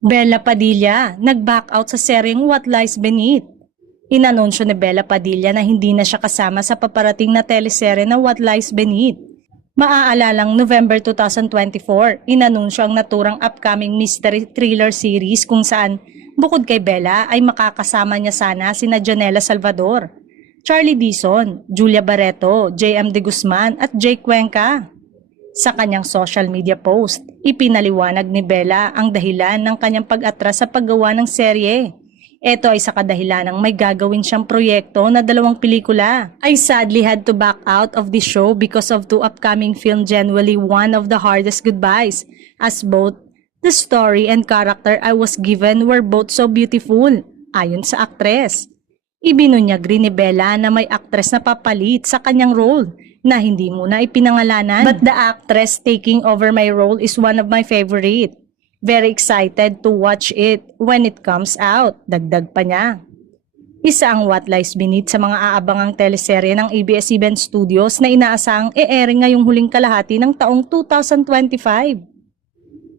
Bella Padilla, nag-back out sa seryeng What Lies Beneath. Inanunsyo ni Bella Padilla na hindi na siya kasama sa paparating na teleserye na What Lies Beneath. Maaalalang November 2024, inanunsyo ang naturang upcoming mystery thriller series kung saan bukod kay Bella ay makakasama niya sana sina Janela Salvador, Charlie Dizon, Julia Barreto, JM De Guzman at Jake Cuenca. Sa kanyang social media post, ipinaliwanag ni Bella ang dahilan ng kanyang pag-atras sa paggawa ng serye. Ito ay sa kadahilan ng may gagawin siyang proyekto na 2 pelikula. I sadly had to back out of the show because of 2 upcoming film, genuinely one of the hardest goodbyes, as both the story and character I was given were both so beautiful, ayon sa aktres. Ibinunyag rin ni Bella na may aktres na papalit sa kanyang role na hindi muna ipinangalanan. But the actress taking over my role is one of my favorite. Very excited to watch it when it comes out, dagdag pa niya. Isa ang What Lies Beneath sa mga aabangang teleserye ng ABS-CBN Studios na inaasahang e-airing ngayong huling kalahati ng taong 2025.